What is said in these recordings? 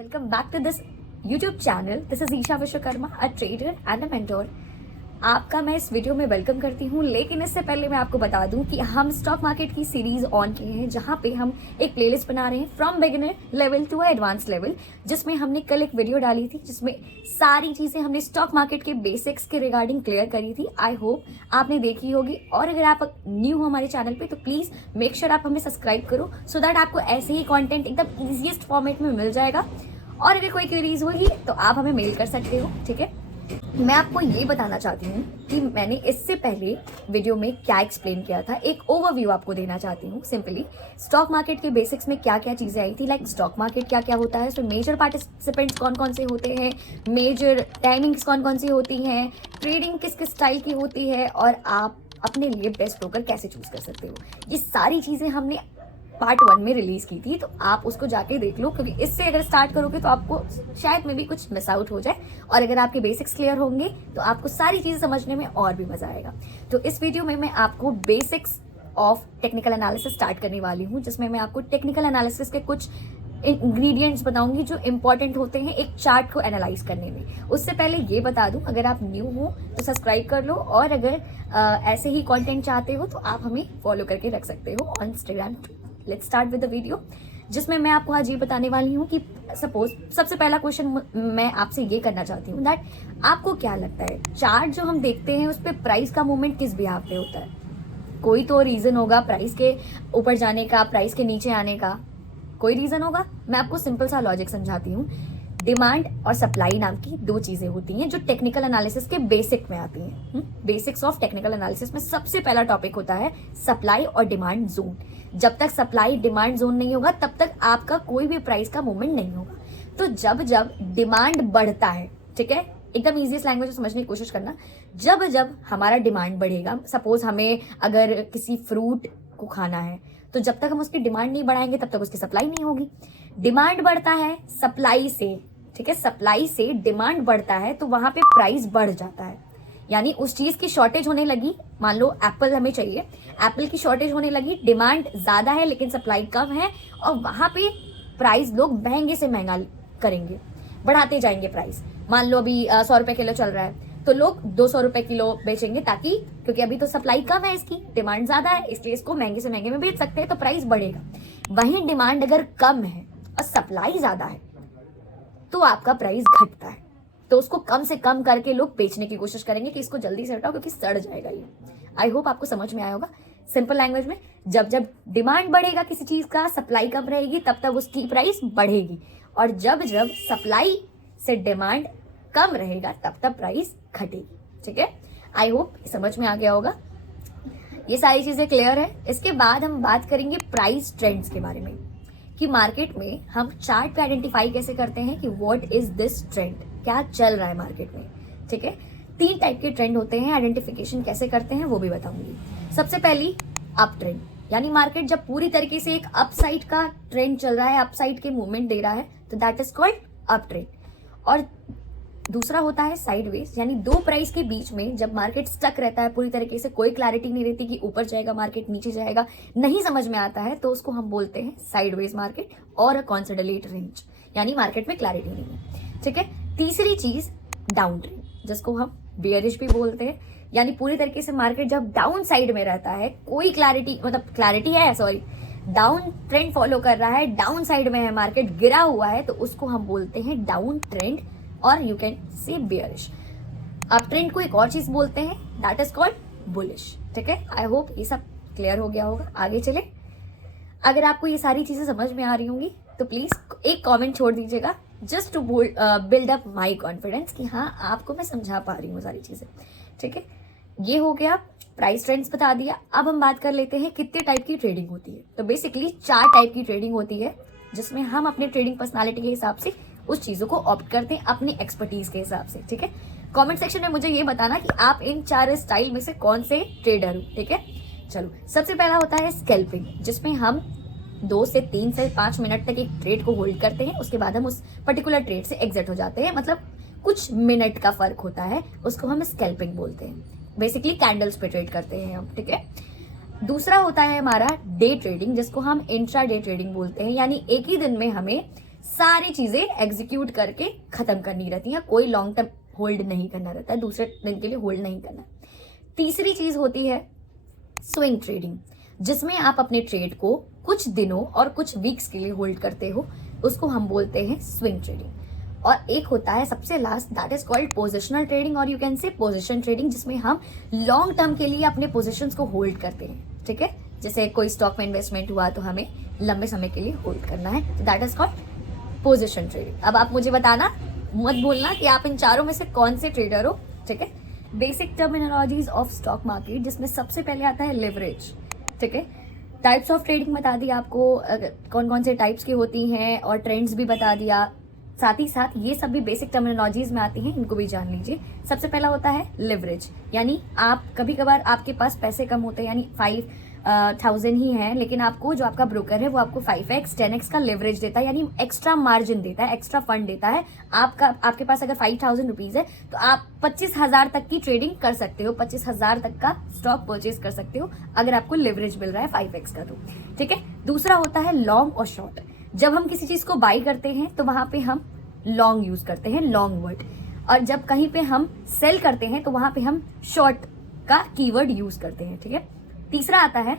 Welcome back to this YouTube channel. This is Isha Vishwakarma, a trader and a mentor. आपका मैं इस video में welcome करती हूँ, लेकिन इससे पहले मैं आपको बता दूं कि हम स्टॉक मार्केट की सीरीज ऑन किए हैं, जहाँ पे हम एक प्लेलिस्ट बना रहे हैं from beginner level to advance level, जिसमें हमने कल एक वीडियो डाली थी जिसमें सारी चीज़ें हमने स्टॉक मार्केट के बेसिक्स के रिगार्डिंग क्लियर करी थी। आई होप आपने देखी होगी, और अगर आप न्यू हो हमारे चैनल पे तो प्लीज़ मेक श्योर आप हमें सब्सक्राइब करो, सो दैट आपको ऐसे ही कॉन्टेंट एकदम ईजीएस्ट फॉर्मेट में मिल जाएगा। और अगर कोई क्वेरीज होगी तो आप हमें मेल कर सकते हो, ठीक है। मैं आपको ये बताना चाहती हूँ कि मैंने इससे पहले वीडियो में क्या एक्सप्लेन किया था, एक ओवरव्यू आपको देना चाहती हूँ। सिंपली स्टॉक मार्केट के बेसिक्स में क्या क्या चीज़ें आई थी, लाइक स्टॉक मार्केट क्या क्या होता है, उसमें मेजर पार्टिसिपेंट्स कौन कौन से होते हैं, मेजर टाइमिंग्स कौन कौन सी होती हैं, ट्रेडिंग किस किस स्टाइल की होती है, और आप अपने लिए बेस्ट ब्रोकर कैसे चूज कर सकते हो। ये सारी चीज़ें हमने पार्ट 1 में रिलीज की थी, तो आप उसको जाके देख लो, क्योंकि इससे अगर स्टार्ट करोगे तो आपको शायद में भी कुछ मिस आउट हो जाए, और अगर आपके बेसिक्स क्लियर होंगे तो आपको सारी चीज़ें समझने में और भी मजा आएगा। तो इस वीडियो में मैं आपको basics of technical analysis start करने वाली हूँ, जिसमें मैं आपको टेक्निकल एनालिसिस के कुछ इंग्रेडिएंट्स बताऊंगी जो इंपॉर्टेंट होते हैं एक चार्ट को एनालाइज करने में। उससे पहले ये बता दूं, अगर आप न्यू हो तो सब्सक्राइब कर लो, और अगर ऐसे ही कंटेंट चाहते हो तो आप हमें फॉलो करके रख सकते हो on Instagram. Let's start with the video, जिसमें मैं आपको आज ये बताने वाली हूँ कि सपोज सबसे पहला क्वेश्चन मैं आपसे ये करना चाहती हूँ दैट आपको क्या लगता है चार्ट जो हम देखते हैं उस पर प्राइस का मूवमेंट किस बिहाफ पे होता है। कोई तो रीजन होगा प्राइस के ऊपर जाने का, प्राइस के नीचे आने का, कोई रीजन होगा। मैं आपको सिंपल सा लॉजिक समझाती हूँ। डिमांड और सप्लाई नाम की दो चीजें होती हैं जो टेक्निकल एनालिसिस के बेसिक में आती हैं। बेसिक्स ऑफ टेक्निकल एनालिसिस में सबसे पहला टॉपिक होता है सप्लाई और डिमांड जोन। जब तक सप्लाई डिमांड जोन नहीं होगा तब तक आपका कोई भी प्राइस का मूवमेंट नहीं होगा। तो जब जब डिमांड बढ़ता है, ठीक है, एकदम इजीएस्ट लैंग्वेज में समझने की कोशिश करना, जब जब हमारा डिमांड बढ़ेगा, सपोज हमें अगर किसी फ्रूट को खाना है तो जब तक हम उसकी डिमांड नहीं बढ़ाएंगे तब तक उसकी सप्लाई नहीं होगी। डिमांड बढ़ता है सप्लाई से, ठीक है, सप्लाई से डिमांड बढ़ता है तो वहां पे प्राइस बढ़ जाता है। यानी उस चीज की शॉर्टेज होने लगी, मान लो एप्पल हमें चाहिए, एप्पल की शॉर्टेज होने लगी, डिमांड ज्यादा है लेकिन सप्लाई कम है, और वहां पे प्राइस लोग महंगे से महंगा करेंगे, बढ़ाते जाएंगे प्राइस। मान लो अभी 100 रुपए किलो चल रहा है तो लोग 200 रुपए किलो बेचेंगे, ताकि क्योंकि अभी तो सप्लाई कम है, इसकी डिमांड ज्यादा है, इसलिए इसको महंगे से महंगे में बेच सकते हैं, तो प्राइस बढ़ेगा। वहीं डिमांड अगर कम है और सप्लाई ज्यादा है तो आपका प्राइस घटता है, तो उसको कम से कम करके लोग बेचने की कोशिश करेंगे कि इसको जल्दी से हटाओ क्योंकि सड़ जाएगा ये। आई होप आपको समझ में आया होगा। सिंपल लैंग्वेज में, जब जब डिमांड बढ़ेगा किसी चीज का, सप्लाई कम रहेगी, तब तक उसकी प्राइस बढ़ेगी, और जब जब सप्लाई से डिमांड कम रहेगा तब तक प्राइस घटेगी, ठीक है। आई होप समझ में आ गया होगा, ये सारी चीजें क्लियर है। इसके बाद हम बात करेंगे प्राइस ट्रेंड्स के बारे में, कि मार्केट में हम चार्ट पे आइडेंटिफाई कैसे करते हैं कि व्हाट इज दिस ट्रेंड, क्या चल रहा है मार्केट में, ठीक है। 3 टाइप के ट्रेंड होते हैं, आइडेंटिफिकेशन कैसे करते हैं वो भी बताऊंगी। सबसे पहली अप ट्रेंड, यानी मार्केट जब पूरी तरीके से एक अपसाइड का ट्रेंड चल रहा है, अपसाइड के मूवमेंट दे रहा है, तो that is called up trend. और दूसरा होता है साइडवेज, यानी दो प्राइस के बीच में जब मार्केट स्टक रहता है, पूरी तरीके से कोई क्लैरिटी नहीं रहती कि ऊपर जाएगा मार्केट नीचे जाएगा, नहीं समझ में आता है, तो उसको हम बोलते हैं साइडवेज मार्केट और अ कॉन्सोलिडेट रेंज, यानी मार्केट में क्लैरिटी नहीं है, ठीक है। तीसरी चीज डाउन ट्रेंड, जिसको हम बेयरिश भी बोलते हैं, यानी पूरी तरीके से मार्केट जब डाउन साइड में रहता है, कोई क्लैरिटी है, सॉरी, डाउन ट्रेंड फॉलो कर रहा है, डाउन साइड में है मार्केट, गिरा हुआ है, तो उसको हम बोलते हैं डाउन ट्रेंड, और यू कैन से बेयरिश। अप ट्रेंड को एक और चीज बोलते हैं, दैट इज कॉल्ड बुलिश, ठीक है। आई होप ये सब क्लियर हो गया होगा। आगे चले, अगर आपको ये सारी चीजें समझ में आ रही होंगी तो प्लीज एक कमेंट छोड़ दीजिएगा, just to build up my confidence कि हाँ आपको मैं समझा पा रही हूँ सारी चीजें, ठीक है। ये हो गया, प्राइस ट्रेंड्स बता दिया। अब हम बात कर लेते हैं कितने टाइप की ट्रेडिंग होती है। तो बेसिकली 4 टाइप की ट्रेडिंग होती है, जिसमें हम अपने ट्रेडिंग पर्सनालिटी के हिसाब से उस चीजों को ऑप्ट करते हैं अपनी एक्सपर्टीज के हिसाब से, ठीक है। कमेंट सेक्शन में मुझे ये बताना कि आप इन 4 स्टाइल में से कौन से ट्रेडर हो, ठीक है। चलो, सबसे पहला होता है स्कैल्पिंग, जिसमें हम 2 से 3 से 5 मिनट तक एक ट्रेड को होल्ड करते हैं, उसके बाद हम उस पर्टिकुलर ट्रेड से एग्जिट हो जाते हैं, मतलब कुछ मिनट का फर्क होता है, उसको हम स्कैल्पिंग बोलते हैं। बेसिकली कैंडल्स पे ट्रेड करते हैं हम, ठीक है। दूसरा होता है हमारा डे ट्रेडिंग, जिसको हम इंट्रा डे ट्रेडिंग बोलते हैं, यानी एक ही दिन में हमें सारी चीजें एग्जीक्यूट करके खत्म करनी रहती है, कोई लॉन्ग टर्म होल्ड नहीं करना रहता है, दूसरे दिन के लिए होल्ड नहीं करना। तीसरी चीज होती है स्विंग ट्रेडिंग, जिसमें आप अपने ट्रेड को कुछ दिनों और कुछ वीक्स के लिए होल्ड करते हो, उसको हम बोलते हैं स्विंग ट्रेडिंग। और एक होता है सबसे last, that is called positional trading और you can say position trading, जिसमें हम लॉन्ग टर्म के लिए अपने पोजिशंस को होल्ड करते हैं। ठीक है, जैसे कोई स्टॉक में इन्वेस्टमेंट हुआ तो हमें लंबे समय के लिए होल्ड करना है, तो that is called position trading. अब आप मुझे बताना, मत बोलना कि आप इन चारों में से कौन से ट्रेडर हो। ठीक है, basic terminologies of stock market, जिसमें सबसे पहले आता है लिवरेज। ठीक है, टाइप्स ऑफ ट्रेडिंग बता दी आपको, कौन कौन से टाइप्स की होती हैं, और ट्रेंड्स भी बता दिया। साथ ही साथ ये सब भी बेसिक टर्मिनोलॉजीज में आती हैं, इनको भी जान लीजिए। सबसे पहला होता है लिवरेज, यानी आप कभी कभार आपके पास पैसे कम होते हैं, यानी 5,000 ही हैं, लेकिन आपको जो आपका ब्रोकर है वो आपको 5x 10x का लिवरेज देता है, यानी एक्स्ट्रा मार्जिन देता है, एक्स्ट्रा फंड देता है। आपके पास अगर 5,000 रुपीज है तो आप 25,000 तक की ट्रेडिंग कर सकते हो, 25,000 तक का स्टॉक परचेज कर सकते हो अगर आपको लिवरेज मिल रहा है 5x का। तो ठीक है, दूसरा होता है लॉन्ग और शॉर्ट। जब हम किसी चीज को बाई करते हैं तो वहां पे हम लॉन्ग यूज करते हैं, लॉन्ग वर्ड, और जब कहीं पे हम सेल करते हैं तो वहां पे हम शॉर्ट का कीवर्ड यूज करते हैं। ठीक है, तीसरा आता है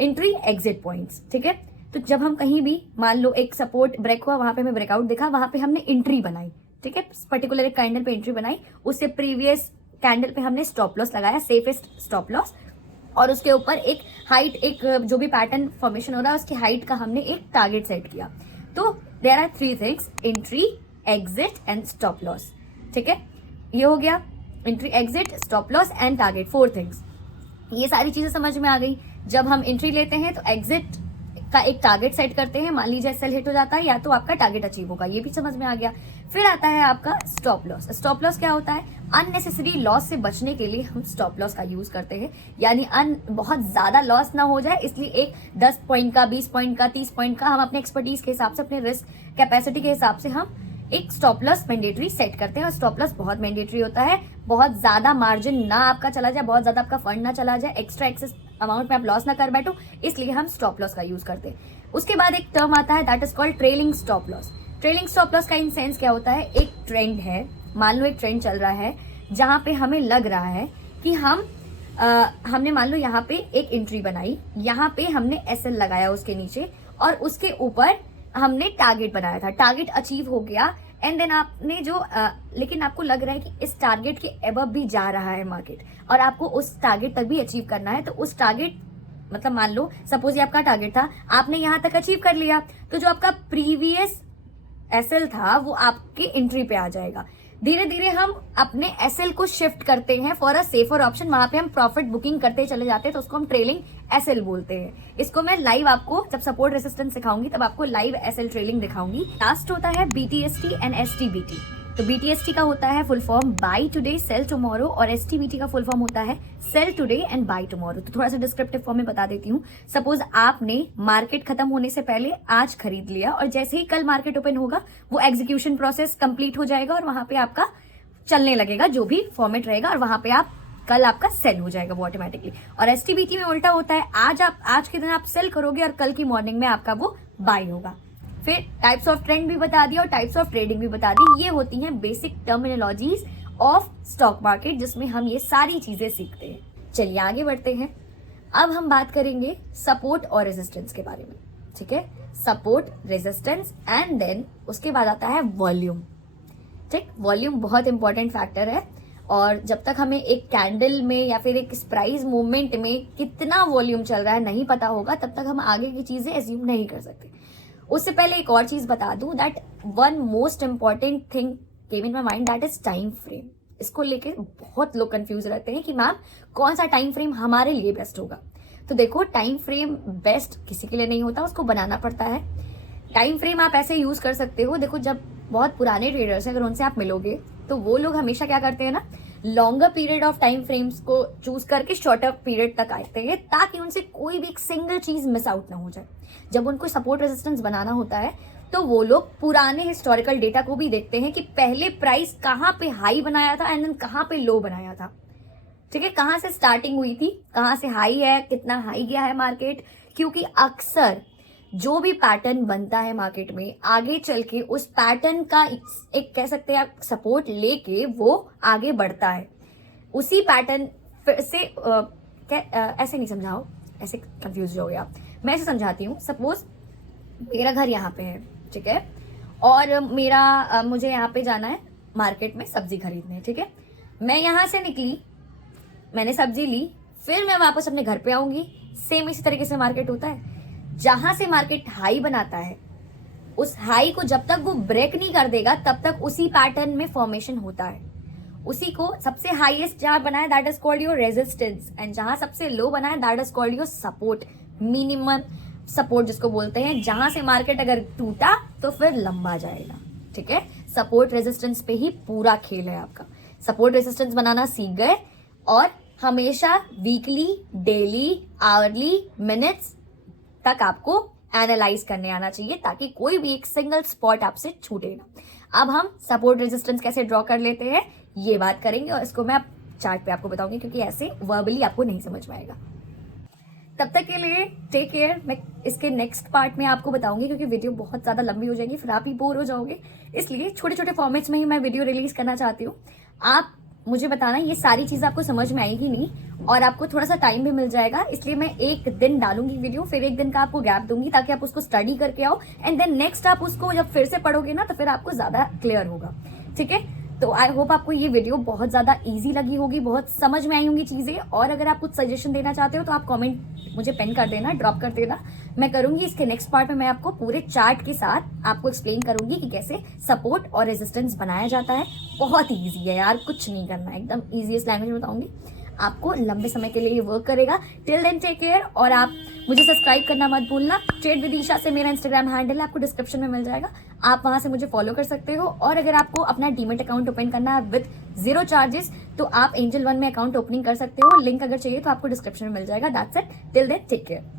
एंट्री एग्जिट पॉइंट्स। ठीक है, तो जब हम कहीं भी, मान लो एक सपोर्ट ब्रेक हुआ, वहां पे हमें ब्रेकआउट दिखा, वहां पे हमने एंट्री बनाई। ठीक है, पर्टिकुलर एक कैंडल पे एंट्री बनाई, उससे प्रीवियस कैंडल पे हमने स्टॉप लॉस लगाया, सेफेस्ट स्टॉप लॉस, और उसके ऊपर एक हाइट, एक जो भी पैटर्न फॉर्मेशन हो रहा है उसकी हाइट का हमने एक टारगेट सेट किया। तो there are 3 things, entry, exit and stop loss. ठीक है, ये हो गया entry, exit, stop loss and target, 4 things. ये सारी चीजें समझ में आ गई। जब हम एंट्री लेते हैं तो एग्जिट का एक टारगेट सेट करते हैं, मान लीजिए सेल हिट हो जाता है या तो आपका टारगेट अचीव होगा, ये भी समझ में आ गया। फिर आता है आपका स्टॉप लॉस। स्टॉप लॉस क्या होता है? अननेसेसरी लॉस से बचने के लिए हम स्टॉप लॉस का यूज करते हैं, यानी बहुत ज्यादा लॉस ना हो जाए, इसलिए एक 10 पॉइंट का, 20 पॉइंट का, 30 पॉइंट का हम अपने एक्सपर्टीज के हिसाब से, अपने रिस्क कैपेसिटी के हिसाब से हम एक स्टॉप लॉस मैंडेटरी सेट करते हैं। और स्टॉप लॉस बहुत मैंडेटरी होता है, बहुत ज्यादा मार्जिन ना आपका चला जाए, बहुत ज्यादा आपका फंड ना चला जाए, एक्स्ट्रा एक्सेस अमाउंट में आप लॉस ना कर बैठो, इसलिए हम स्टॉप लॉस का यूज करते हैं। उसके बाद एक टर्म आता है that is called trailing stop loss. Trailing stop loss का इन सेंस क्या होता है? एक ट्रेंड है, मान लो एक ट्रेंड चल रहा है जहां पे हमें लग रहा है कि हमने मान लो यहाँ पे एक एंट्री बनाई, यहाँ पे हमने एसएल लगाया उसके नीचे, और उसके ऊपर हमने टारगेट बनाया था, टारगेट अचीव हो गया, एंड देन आपने जो लेकिन आपको लग रहा है कि इस टारगेट के अबव भी जा रहा है मार्केट, और आपको उस टारगेट तक भी अचीव करना है। तो उस टारगेट, मतलब मान लो सपोज ये आपका टारगेट था, आपने यहाँ तक अचीव कर लिया, तो जो आपका प्रीवियस एसएल था वो आपके एंट्री पे आ जाएगा। धीरे धीरे हम अपने एसएल को शिफ्ट करते हैं फॉर अ सेफर ऑप्शन, वहां पे हम प्रॉफिट बुकिंग करते चले जाते हैं, तो उसको हम ट्रेलिंग एसएल बोलते हैं। इसको मैं लाइव आपको जब सपोर्ट रेसिस्टेंस सिखाऊंगी तब आपको लाइव एसएल ट्रेलिंग दिखाऊंगी। लास्ट होता है बीटीएसटी एंड एसटीबीटी। तो बीटीएसटी का होता है full form buy today sell tomorrow, और एसटीबीटी का फुल फॉर्म होता है sell today and buy tomorrow. तो थोड़ा सा डिस्क्रिप्टिव फॉर्म में बता देती हूँ। सपोज आपने मार्केट खत्म होने से पहले आज खरीद लिया, और जैसे ही कल मार्केट ओपन होगा वो एग्जीक्यूशन प्रोसेस कंप्लीट हो जाएगा, और वहां पे आपका चलने लगेगा जो भी फॉर्मेट रहेगा, और वहां पे आप कल आपका सेल हो जाएगा वो ऑटोमेटिकली। और एसटीबीटी में उल्टा होता है, आज के दिन आप सेल करोगे और कल की मॉर्निंग में आपका वो बाय होगा। फिर टाइप्स ऑफ ट्रेंड भी बता दिया और टाइप्स ऑफ ट्रेडिंग भी बता दी। ये होती हैं basic terminologies of stock market, जिसमें हम ये सारी चीजें सीखते हैं। चलिए आगे बढ़ते हैं। अब हम बात करेंगे सपोर्ट और रेजिस्टेंस के बारे में। ठीक है, सपोर्ट, रेजिस्टेंस, एंड देन उसके बाद आता है वॉल्यूम। ठीक, वॉल्यूम बहुत इंपॉर्टेंट फैक्टर है, और जब तक हमें एक कैंडल में या फिर एक प्राइस मूवमेंट में कितना वॉल्यूम चल रहा है नहीं पता होगा, तब तक हम आगे की चीजें एज्यूम नहीं कर सकते। उससे पहले एक और चीज बता दूं, that one most important thing came in my mind, that is time frame. इसको लेके बहुत लोग कंफ्यूज रहते हैं कि मैम कौन सा टाइम फ्रेम हमारे लिए बेस्ट होगा। तो देखो, टाइम फ्रेम बेस्ट किसी के लिए नहीं होता, उसको बनाना पड़ता है। टाइम फ्रेम आप ऐसे यूज कर सकते हो, देखो जब बहुत पुराने ट्रेडर्स हैं अगर उनसे आप मिलोगे तो वो लोग हमेशा क्या करते हैं ना, longer period of time frames को चूज करके शॉर्टर पीरियड तक आते हैं, ताकि उनसे कोई भी एक सिंगल चीज मिस आउट ना हो जाए। जब उनको सपोर्ट रेजिस्टेंस बनाना होता है तो वो लोग पुराने हिस्टोरिकल डेटा को भी देखते हैं कि पहले प्राइस कहाँ पे हाई बनाया था एंड देन कहाँ पे लो बनाया था। ठीक है, कहाँ से स्टार्टिंग हुई थी, कहाँ से हाई है, कितना हाई गया है मार्केट, क्योंकि अक्सर जो भी पैटर्न बनता है मार्केट में, आगे चल के उस पैटर्न का एक कह सकते हैं आप सपोर्ट लेके वो आगे बढ़ता है। उसी पैटर्न से ऐसे नहीं समझाओ, ऐसे कंफ्यूज हो गया। मैं ऐसे समझाती हूँ, सपोज मेरा घर यहाँ पे है, ठीक है, और मुझे यहाँ पे जाना है मार्केट में सब्जी खरीदने, ठीक है। मैं यहाँ से निकली, मैंने सब्जी ली, फिर मैं वापस अपने घर पे आऊंगी। सेम इसी तरीके से मार्केट होता है। जहां से मार्केट हाई बनाता है, उस हाई को जब तक वो ब्रेक नहीं कर देगा तब तक उसी पैटर्न में फॉर्मेशन होता है। उसी को सबसे हाईएस्ट जहां बना है that is called your resistance, and जहां सबसे लो बना है that is called your support, minimum support जिसको बोलते हैं। जहां से मार्केट अगर टूटा तो फिर लंबा जाएगा, ठीक है। सपोर्ट रेजिस्टेंस पे ही पूरा खेल है आपका। सपोर्ट रेजिस्टेंस बनाना सीख गए और हमेशा वीकली, डेली, आवरली, मिनट्स तक आपको एनालाइज करने आना चाहिए, ताकि कोई भी एक सिंगल स्पॉट आपसे छूटे ना। अब हम सपोर्ट रेजिस्टेंस कैसे ड्रॉ कर लेते हैं ये बात करेंगे, और इसको मैं चार्ट पे आपको बताऊंगी, क्योंकि ऐसे वर्बली आपको नहीं समझ में आएगा। तब तक के लिए टेक केयर। मैं इसके नेक्स्ट पार्ट में आपको बताऊंगी, क्योंकि वीडियो बहुत ज्यादा लंबी हो जाएगी, फिर आप ही बोर हो जाओगे। इसलिए छोटे छोटे फॉर्मेट्स में ही मैं वीडियो रिलीज करना चाहती हूँ। आप मुझे बताना ये सारी चीज आपको समझ में आएगी नहीं, और आपको थोड़ा सा टाइम भी मिल जाएगा। इसलिए मैं एक दिन डालूंगी वीडियो, फिर एक दिन का आपको गैप दूंगी, ताकि आप उसको स्टडी करके आओ, एंड देन नेक्स्ट आप उसको जब फिर से पढ़ोगे ना तो फिर आपको ज्यादा क्लियर होगा, ठीक है। तो आई होप आपको ये वीडियो बहुत ज्यादा इजी लगी होगी, बहुत समझ में आई होंगी चीजें। और अगर आप कुछ सजेशन देना चाहते हो तो आप कमेंट मुझे पेन कर देना, ड्रॉप कर देना, मैं करूंगी। इसके नेक्स्ट पार्ट में मैं आपको पूरे चार्ट के साथ आपको एक्सप्लेन करूंगी कि कैसे सपोर्ट और रेजिस्टेंस बनाया जाता है। बहुत ईजी है यार, कुछ नहीं करना, एकदम ईजीएस्ट लैंग्वेज में बताऊंगी। आपको लंबे समय के लिए ये वर्क करेगा। टिल देन टेक केयर, और आप मुझे सब्सक्राइब करना मत भूलना। ट्रेड विद ईशा से मेरा इंस्टाग्राम हैंडल है, आपको डिस्क्रिप्शन में मिल जाएगा, आप वहां से मुझे फॉलो कर सकते हो। और अगर आपको अपना डीमेट अकाउंट ओपन करना है विद 0 चार्जेस तो आप एंजल 1 में अकाउंट ओपनिंग कर सकते हो। लिंक अगर चाहिए तो आपको डिस्क्रिप्शन में मिल जाएगा। That's it, till then take care.